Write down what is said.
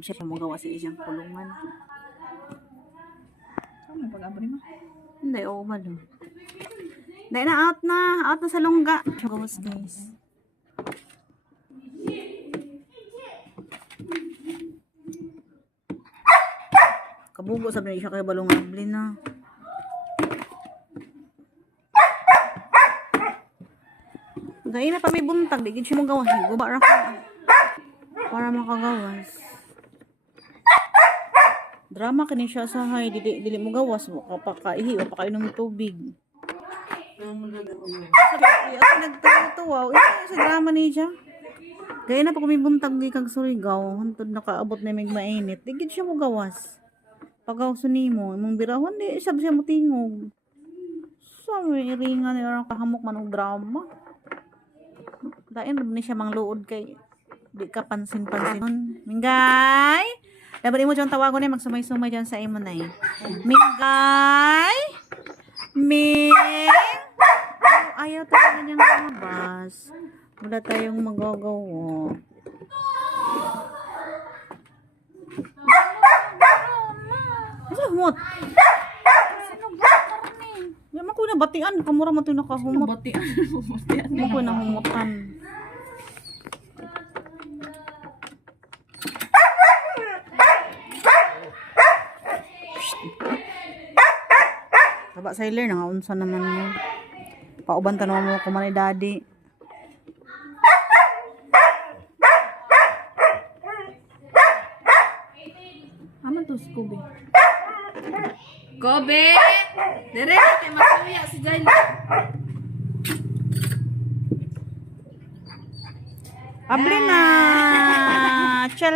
Siya magawa sa isang kulungan. May pag-abri mo? Hindi, oo ba doon? Hindi na, out na. Out na sa lungga. Gawas guys. Kabugo sabi niya siya kay balong ablin na. Gaya na pa may buntag, di gid siya mo gawas. Guba ra ko. Para makagawas. Drama kani siya sa hay, dili mo gawas, kapakaihi o pakainom ng tubig. Sabi, ako nagtuwa, ito sa drama ni siya. Gaya na pa kung may buntag di kag Surigao, hantod nakaabot na may mainit, di gid siya mo gawas. Pagawaso nimo, imong birahon di sab siya mo tingog. Sabi iringan ni orang kahamok man og drama. Dain ni siya mangluod kay di ka pansin-pansin. Mingay! Dapat mo dyan tawagon eh, magsumay-sumay dyan sa imo na eh. Mingay! Ming! Ayaw talaga niyang lumabas. Wala tayong magagawa. Ano humot? Yan ako na batian. Kamura mo ito nakahumot. Batian. Ako na humutan. Taba sailor na unsa naman mo. Pauban tanong mo kung man daddy. Aman to si Kobe. Kobe! Dire kay masuya si Jayla. Abli na. Chel